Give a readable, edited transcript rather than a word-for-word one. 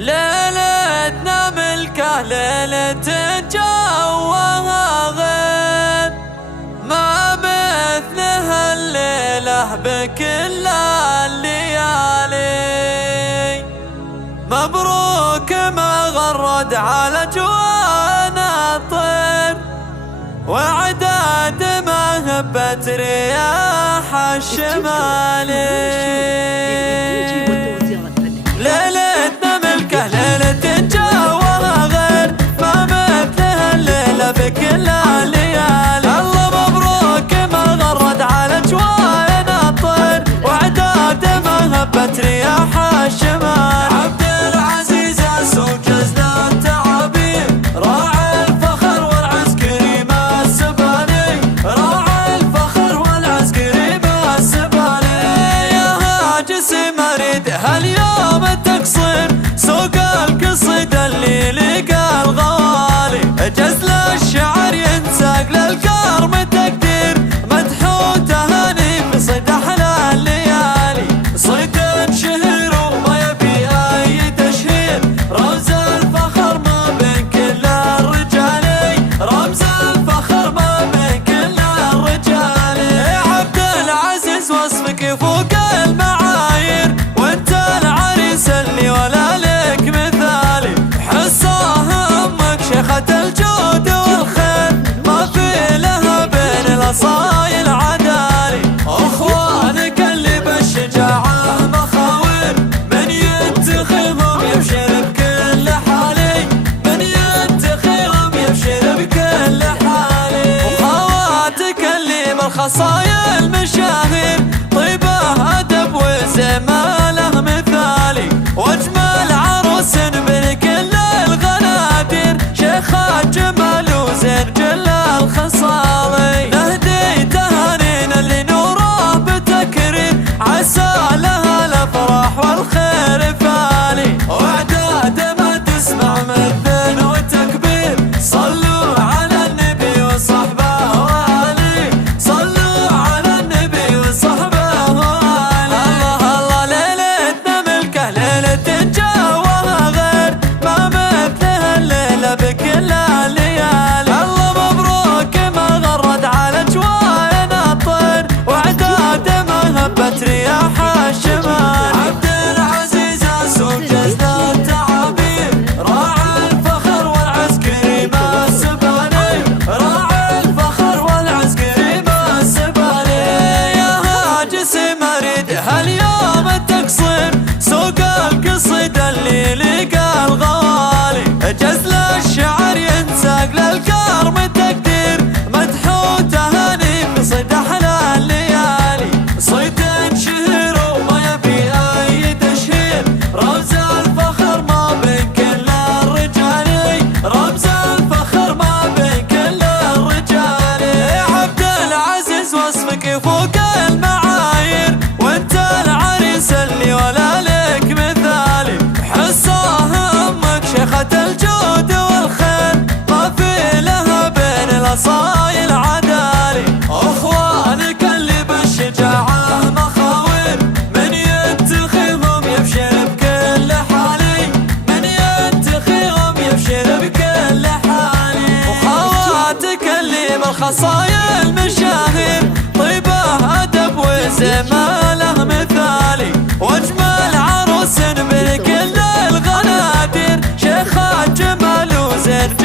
ليلتنا ملكة ليلة جوها غير، ما مثلها الليلة بكل الليالي. مبروك ما غرد على جوانا الطير، وعداد ما هبت رياح الشمالي. ليلتنا ملكة ليلة جوها غير، ما مثلها الليلة بكل الليالي. الله مبروك ما غرد على جوانا الطير، وعداد ما هبت رياح الشمال. عبد العزيز السوق جزنا التعابين، راعي الفخر والعسكري ما السبالي، راعي الفخر والعسكري ما السبالي. يا هاجس مريد هاليوم التقصير، سوق القصيد اللي لقى الغوالي. جزل الشعر ينساق للكرم تقدير، مدح وتهاني في صيد احلى الليالي. صيد شهر وما يبي اي تشهير، رمز الفخر ما بين كل الرجال، رمز الفخر ما بين كل الرجال. يا عبد العزيز وصفك فوق المعايير، وانت العريس اللي ولا لك مثالي. حصاها امك شيخة الجود والخير، ما في لها بين الاصايل عدالي. اخوانك اللي بالشجاعة مخاوير، من يتخذهم يبشر بكل حالي، من يتخذهم يبشر بكل حالي. وخواتك اللي بالخصايل مشاهير، طيبة ادب وزماله مثالي. واجمل عروس بين كل الغنادير، شيخة جمال وزين جل الخصالي. نهدي تهانينا اللي نوره بتكرير، عسى لها الافراح والخير فالي. واعداد ما تسمع مذن وتكبير، صلوا على النبي وصحبه وآله، صلوا على النبي وصحبه وآله. الله الله ليلتنا ملكة ليلة جوها غير، ما مثلها الليلة بكل الليالي. الله مبروك ما غرد على جوانا الطير، وعداد ما هبت رياح الشمال. عبد العزيز السوق جزنا التعابين، راعي الفخر والعسكري ما السبالي، راعي الفخر والعسكري ما السبالي. يا هاجس مريد هاليوم التقصير، سوق القصيد اللي لقى الغوالي. جزل الشعر ينساق للكرم تقدير، مدح وتهاني في صيد احلى الليالي. صيد شهر وما يبي اي تشهير، رمز الفخر ما بين كل الرجال، رمز الفخر ما بين كل الرجال. يا عبد العزيز وصفك فوق المعايير، وانت العريس اللي ولا لك مثالي. حصاها امك شيخة الجود والخير، ما في لها بين الاصايل عدالي. اخوانك اللي بالشجاعة مخاوير، من يتخذهم يبشر بكل حالي، من يتخذهم يبشر بكل حالي. وخواتك اللي بالخصايل مشاهير، طيبة ادب وزماله مثالي. واجمل عروس بين كل الغنادير، شيخة جمال وزين